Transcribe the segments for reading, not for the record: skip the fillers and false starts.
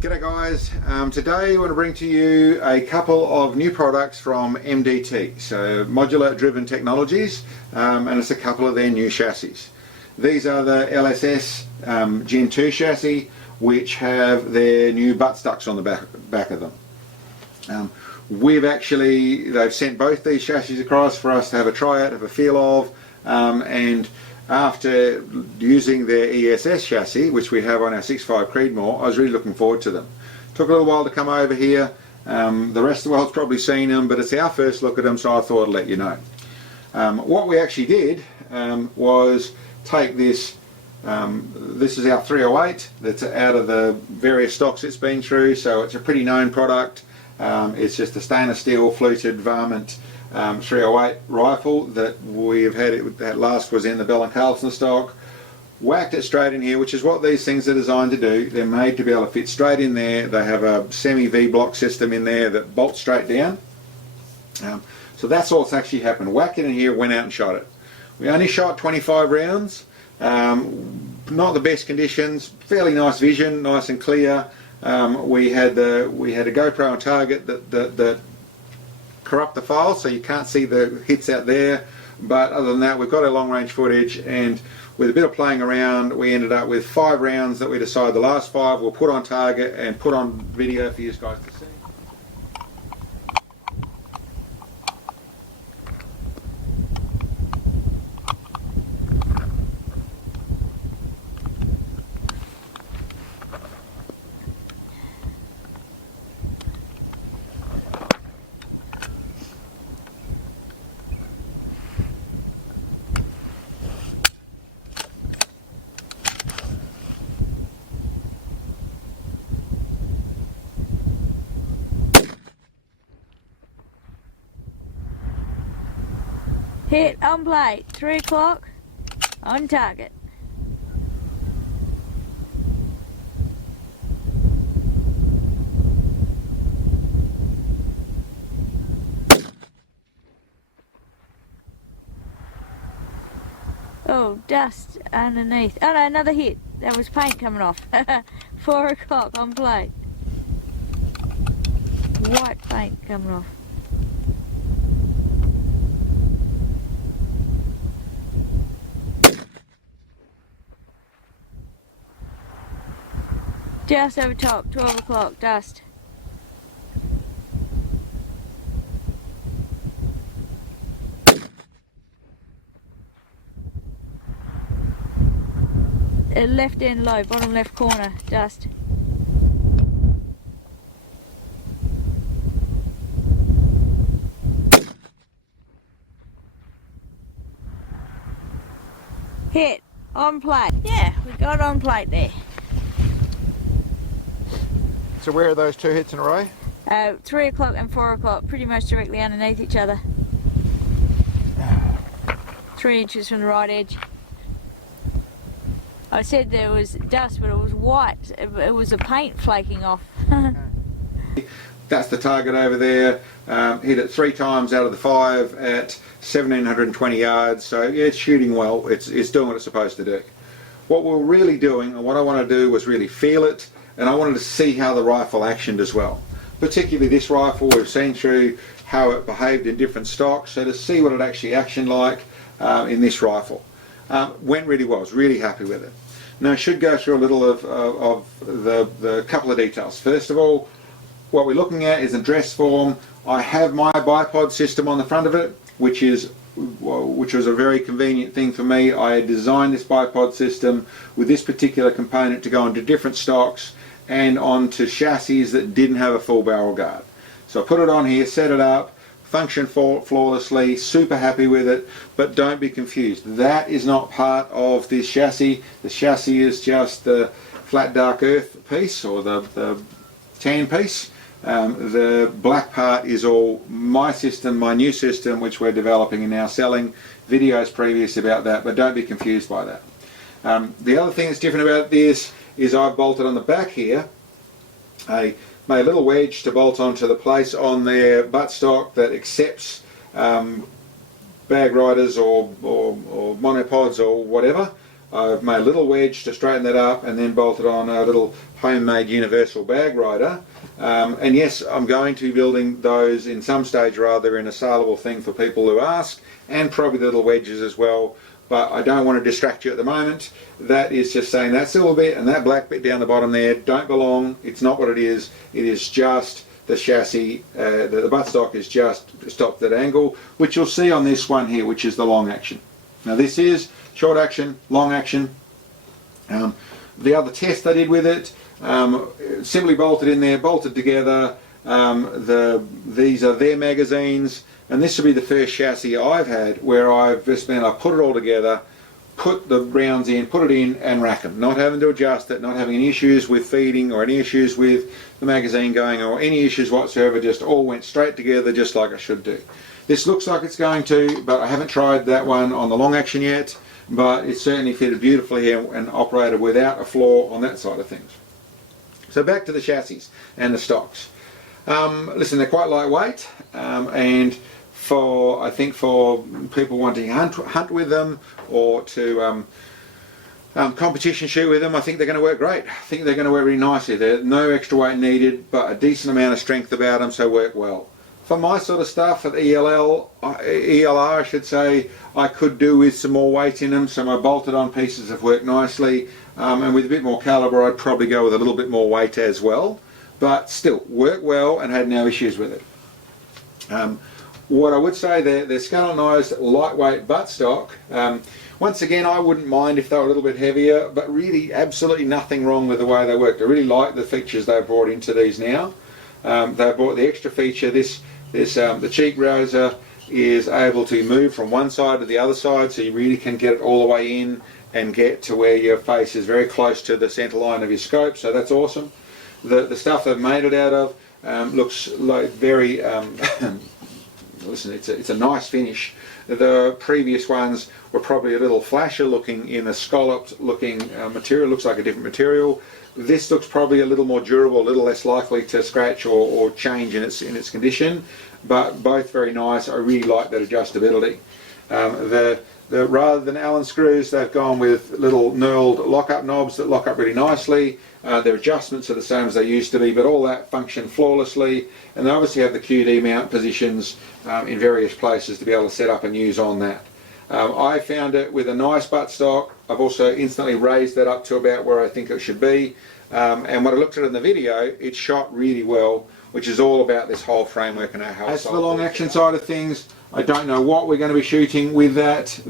G'day guys, today I want to bring to you a couple of new products from MDT, so Modular Driven Technologies, and it's a couple of their new chassis. These are the LSS Gen 2 chassis, which have their new buttstocks on the back of them. They've sent both these chassis across for us to have a try out, have a feel of, and after using their ESS chassis, which we have on our 6.5 Creedmoor, I was really looking forward to them. Took a little while to come over here. The rest of the world's probably seen them, but it's our first look at them, so I thought I'd let you know. What we actually did was take this, this is our 308, that's out of the various stocks it's been through, so it's a pretty known product. It's just a stainless steel fluted varmint 308 rifle that we've had. That last was in the Bell & Carlson stock. Whacked it straight in here, which is what these things are designed to do. They're made to be able to fit straight in there. They have a semi V-block system in there that bolts straight down. So that's all that's actually happened. Whacked it in here, went out and shot it. We only shot 25 rounds. Not the best conditions. Fairly nice vision, nice and clear. We had a GoPro on target that corrupt the file, so you can't see the hits out there, but other than that we've got our long range footage, and with a bit of playing around we ended up with 5 rounds that we decided the last 5 we'll put on target and put on video for you guys to see. Hit on plate, 3 o'clock, on target. Oh, dust underneath. Oh no, another hit. That was paint coming off. 4 o'clock on plate. White paint coming off. Just over top, 12 o'clock, dust. Left end low, bottom left corner, dust. Hit, on plate. Yeah, we got on plate there. So where are those 2 hits in a row? 3 o'clock and 4 o'clock, pretty much directly underneath each other. 3 inches from the right edge. I said there was dust, but it was white. It was the paint flaking off. That's the target over there. Hit it 3 times out of the 5 at 1720 yards. So yeah, it's shooting well. It's doing what it's supposed to do. What we're really doing, and what I want to do, was really feel it, and I wanted to see how the rifle actioned as well. Particularly this rifle, we've seen through how it behaved in different stocks, so to see what it actually actioned like in this rifle. Went really well. I was really happy with it. Now I should go through a little of the couple of details. First of all, what we're looking at is a dress form. I have my bipod system on the front of it, which was a very convenient thing for me. I had designed this bipod system with this particular component to go into different stocks and onto chassis that didn't have a full barrel guard. So I put it on here, set it up, functioned flawlessly, super happy with it, but don't be confused. That is not part of this chassis. The chassis is just the flat dark earth piece, or the tan piece. The black part is all my system, my new system, which we're developing and now selling. Videos previous about that, but don't be confused by that. The other thing that's different about this is I've bolted on the back here made a little wedge to bolt onto the place on their buttstock that accepts bag riders or monopods or whatever. I've made a little wedge to straighten that up and then bolted on a little homemade universal bag rider. And yes, I'm going to be building those in some stage or other in a saleable thing for people who ask, and probably the little wedges as well. But I don't want to distract you at the moment. That is just saying that silver bit and that black bit down the bottom there don't belong. It's not what it is. It is just the chassis. The buttstock is just stopped at angle, which you'll see on this one here, which is the long action. Now this is short action, long action. The other test I did with it, simply bolted in there, bolted together. These are their magazines, and this will be the first chassis I've had where I've just been, I put it all together, put the rounds in, put it in and rack them, not having to adjust it, not having any issues with feeding or any issues with the magazine going or any issues whatsoever, just all went straight together just like I should do. This looks like it's going to, but I haven't tried that one on the long action yet, but it certainly fitted beautifully here and operated without a flaw on that side of things. So back to the chassis and the stocks. Listen, they're quite lightweight, and I think for people wanting to hunt with them or to competition shoot with them, I think they're going to work great. I think they're going to work really nicely. There's no extra weight needed, but a decent amount of strength about them, so work well. For my sort of stuff at ELR, I should say, I could do with some more weight in them, so my bolted on pieces have worked nicely, and with a bit more calibre I'd probably go with a little bit more weight as well, but still worked well and had no issues with it. What I would say, they're scallop-nosed, lightweight buttstock. Once again, I wouldn't mind if they were a little bit heavier, but really absolutely nothing wrong with the way they worked. I really like the features they've brought into these now. They brought the extra feature, the cheek raiser is able to move from one side to the other side, so you really can get it all the way in and get to where your face is very close to the centre line of your scope, so that's awesome. The stuff they've made it out of looks like very listen, it's a nice finish. The previous ones were probably a little flasher looking in a scalloped looking material, looks like a different material. This looks probably a little more durable, a little less likely to scratch or change in its condition, but both very nice. I really like that adjustability. Rather than Allen screws, they've gone with little knurled lock-up knobs that lock up really nicely. Their adjustments are the same as they used to be, but all that function flawlessly, and they obviously have the QD mount positions in various places to be able to set up and use on that. I found it with a nice buttstock. I've also instantly raised that up to about where I think it should be, and when I looked at it in the video, it shot really well, which is all about this whole framework and our whole. As for the long action side of things, I don't know what we're going to be shooting with that.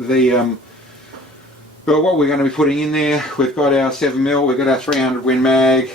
But what we're going to be putting in there, we've got our 7mm, we've got our 300 Win Mag,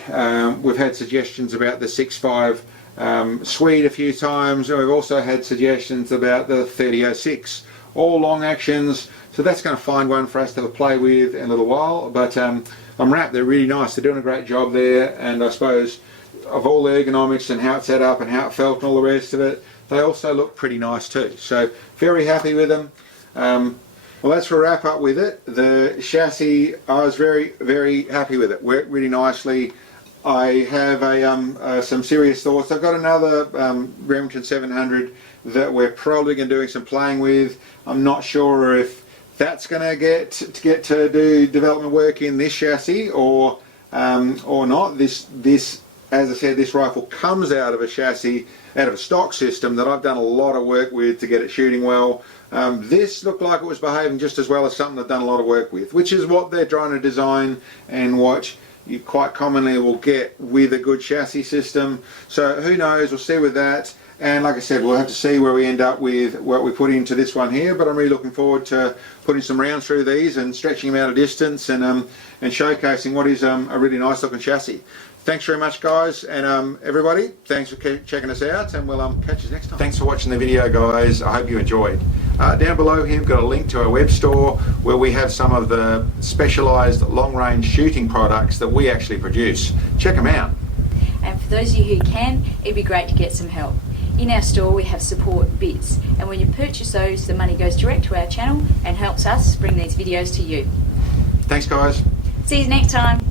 we've had suggestions about the 6.5 Swede a few times, and we've also had suggestions about the 3006. All long actions, so that's going to find one for us to have a play with in a little while, but I'm wrapped, they're really nice, they're doing a great job there, and I suppose of all the ergonomics and how it's set up and how it felt and all the rest of it, they also look pretty nice too, so very happy with them. Well, that's for a wrap up with it. The chassis, I was very happy with it. Worked really nicely. I have some serious thoughts. I've got another Remington 700 that we're probably going to be doing some playing with. I'm not sure if that's going to get to do development work in this chassis or not. This, as I said, this rifle comes out of a chassis, out of a stock system that I've done a lot of work with to get it shooting well. This looked like it was behaving just as well as something I've done a lot of work with, which is what they're trying to design and what you quite commonly will get with a good chassis system. So who knows, we'll see with that. And like I said, we'll have to see where we end up with what we put into this one here, but I'm really looking forward to putting some rounds through these and stretching them out of distance and showcasing what is a really nice looking chassis. Thanks very much, guys, and everybody, thanks for checking us out, and we'll catch you next time. Thanks for watching the video, guys. I hope you enjoyed. Down below here we've got a link to our web store where we have some of the specialised long-range shooting products that we actually produce. Check them out. And for those of you who can, it'd be great to get some help. In our store we have support bits, and when you purchase those, the money goes direct to our channel and helps us bring these videos to you. Thanks, guys. See you next time.